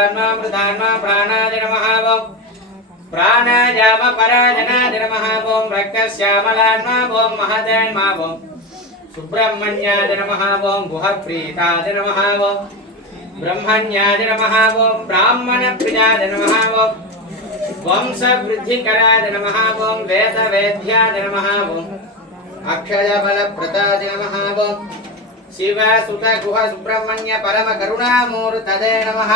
प्राणान्मा मृतान्मा प्राणाय नमः ओम प्राणायाम पराजनाय नमः ओम रक्तश्यामलान्मा ओम महदेन्मा ओम सुब्रह्मण्याय नमः ओम गुहप्रीताय नमः ओम ब्रह्मण्याय नमः ओम ब्राह्मणप्रियाय नमः ओम वंशवृद्धिकराय नमः ओम वेदवेद्याय नमः ओम अक्षयबलप्रदाय नमः ओम शिव सुत गुह सुब्रह्मण्य परम करुणामूर्तये नमः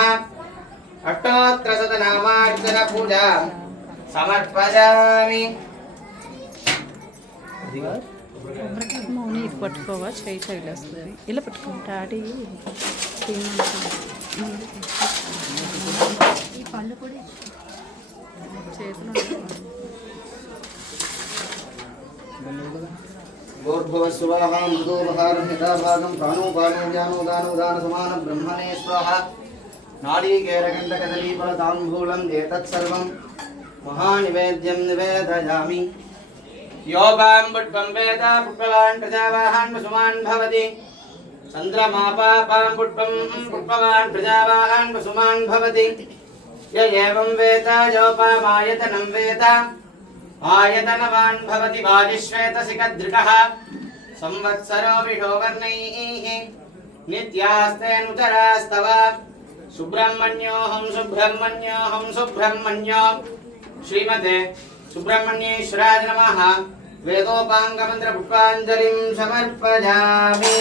अष्टोत्तरशतनामार्चन पूजा समर्पयामि మౌని ఇది పట్టుకోవా చేయి సైడ్ వస్తుంది ఇలా పట్టుకుంటా ఆడి ఈ పళ్ళు కూడా చేతులు भूर्भुवस्वाहा मृदोपहारहिताभागं प्राणो बाणो ज्ञानो दानो दानसमान ब्रह्मणे स्वाहा नारीकेरकण्डकदलीफलताम्बूलं एतत्सर्वं महानिवेद्यं निवेदयामि यो वां पुष्पं वेद पुष्पवान् प्रजावाहान् वसुमान् भवति चन्द्रमापापां पुष्पं पुष्पवान् प्रजावाहान् वसुमान् भवति य एवं वेद योपामायतनं वेद आयतनवान् भवति वाजिश्वेतशिखदृढः संवत्सरो विषोवर्णैः नित्यास्तेऽनुचरास्तव सुब्रह्मण्योऽहं सुब्रह्मण्यो श्रीमते सुब्रह्मण्येश्वराय नमः वेदोपाङ्गमन्त्रपुष्पाञ्जलिं समर्पयामि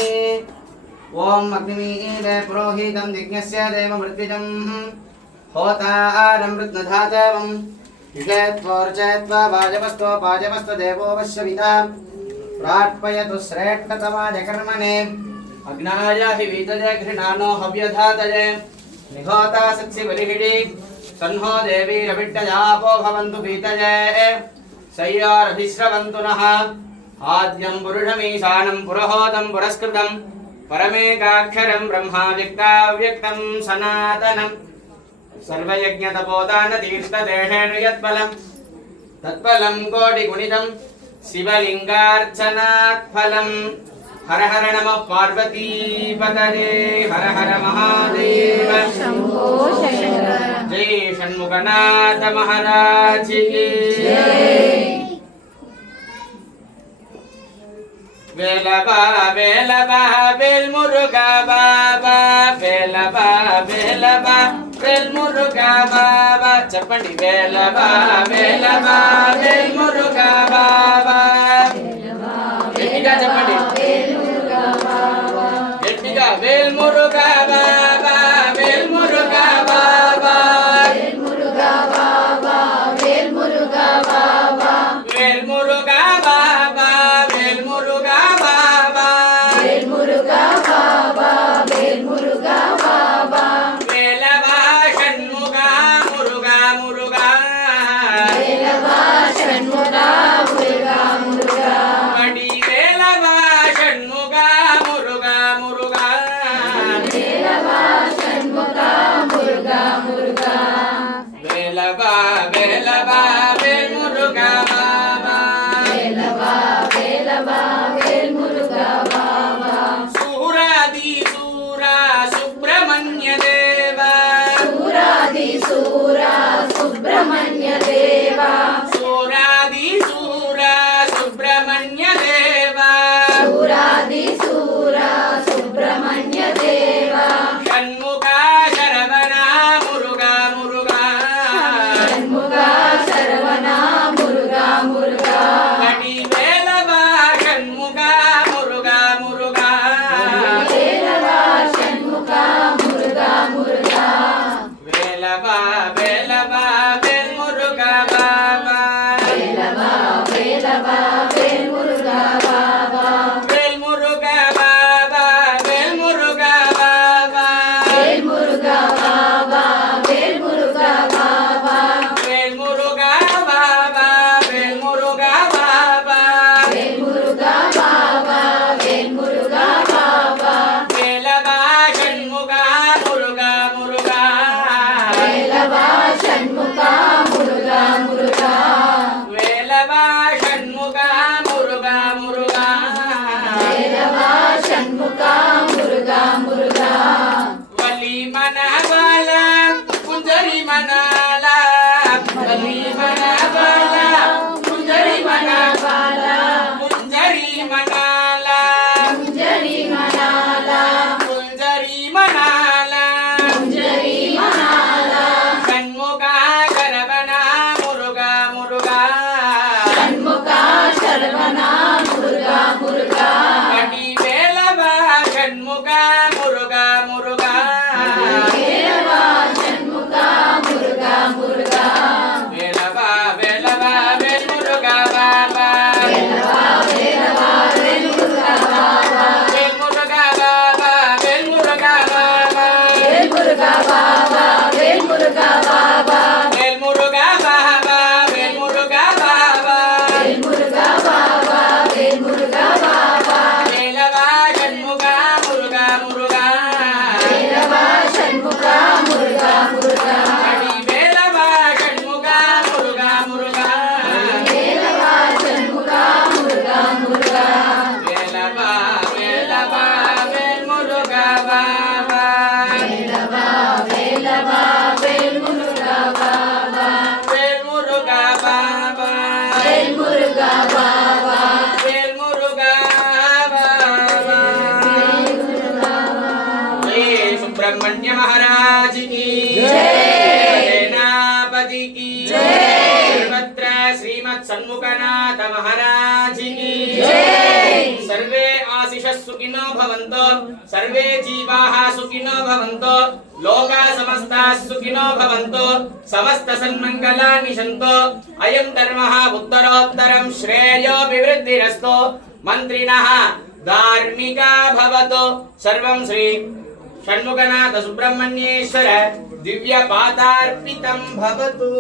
ॐ अग्निमीळे पुरोहितं यज्ञस्य देवमृत्विजं होतारं रत्नधातवं युगेत्वोर्चयत्वा वाजवस्तो देवो वश्यविता प्रार्पयतु श्रेष्ठतमाय कर्मणे अग्नाय हि वीतये घृणानो हव्यधातये निहोता सत्सि बलिहिडि सन्हो देवी रविड्डयापो भवन्तु वीतये सय्यारधिश्रवन्तु नः आद्यं पुरुषमीशानं पुरहोदं पुरस्कृतं परमेकाक्षरं ब्रह्मा व्यक्ताव्यक्तं सनातनम् सर्वयज्ञतपोदानतीर्थदेशेन यत्फलं तत्फलं कोटिगुणितं शिवलिङ्गार्चनात् फलं हर हर नमः पार्वतीपतये हर हर महादेव शम्भो शंकर जय षण्मुखनाथ महाराज की वेलबा वेलबा वेल्मुरुगा बाबा वेलबा वेलबा वेल्मुरुगा बाबा చెప్పండి వేలబా వేలబా వేల్మురుగా బాబా గట్టిగా చెప్పండి వేల్మురుగా బాబా గట్టిగా వేల్మురుగా బాబా వేల్మురుగా బాబా వేల్మురుగా బాబా వేల్మురుగా బాబా వేల్మురుగా బాబా వేల్మురుగా బాబా వేల్మురుగా బాబా వేల్మురుగా బాబా వేలబా షణ్ముగా మురుగా మురుగా వేలబా షణ్ముగా మురుగా మురుగా వడి వేలబా షణ్ముగా మురుగా మురుగా వేలబా షణ్ముగా మురుగా మురుగా వేలబా వేలబా వేల్మురుగా బాబా వేలబా వేలబా వేల్మురుగా బాబా సూరాది సూరా సుబ్రహ్మణ్య దేవా సూరాది సూరా సుబ్రహ్మణ్య దేవా సూరాది సూరా సుబ్రహ్మణ్య దేవా సూరాది సూరా సుబ్రహ్మణ్య దేవా షణ్ముఖా శరవణ మురుగా మురుగా షణ్ముఖా శరవణ మురుగా మురుగా వడి వేలబా షణ్ముఖా మురుగా మురుగా వేలబా షణ్ముఖా మురుగా మురుగా వేలబా వేలబా వేల్మురుగా బాబా వేలబా వేలబా వేల్మురుగా బాబా వేల్మురుగా బాబా వేల్మురుగా బాబా వేల్మురుగా బాబా వేల్మురుగా బాబా వేల్మురుగా బాబా వేల్మురుగా బాబా వేల్మురుగా బాబా వేల్మురుగా బాబా వేలబా షణ్ముగా మురుగా మురుగా వేలబా షణ్ముగా మురుగా మురుగా వేలబా షణ్ముగా మురుగా మురుగా వేలబా షణ్ముగా మురుగా మురుగా వలి మన బాల महाराज की जय। सर्वे आशिषः सुखिनो भवन्तु, सर्वे जीवाः सुखिनो भवन्तु, लोकाः समस्ताः सुखिनो भवन्तु, समस्त सन्मङ्गलानि सन्तु। अयं धर्मः उत्तरोत्तरं श्रेयोभिवृद्धिरस्तु। मन्त्रिणः धार्मिका भवतु। सर्वं श्री षण्मुखनाथ सुब्रह्मण्येश्वर दिव्य पादार्पितं भवतु।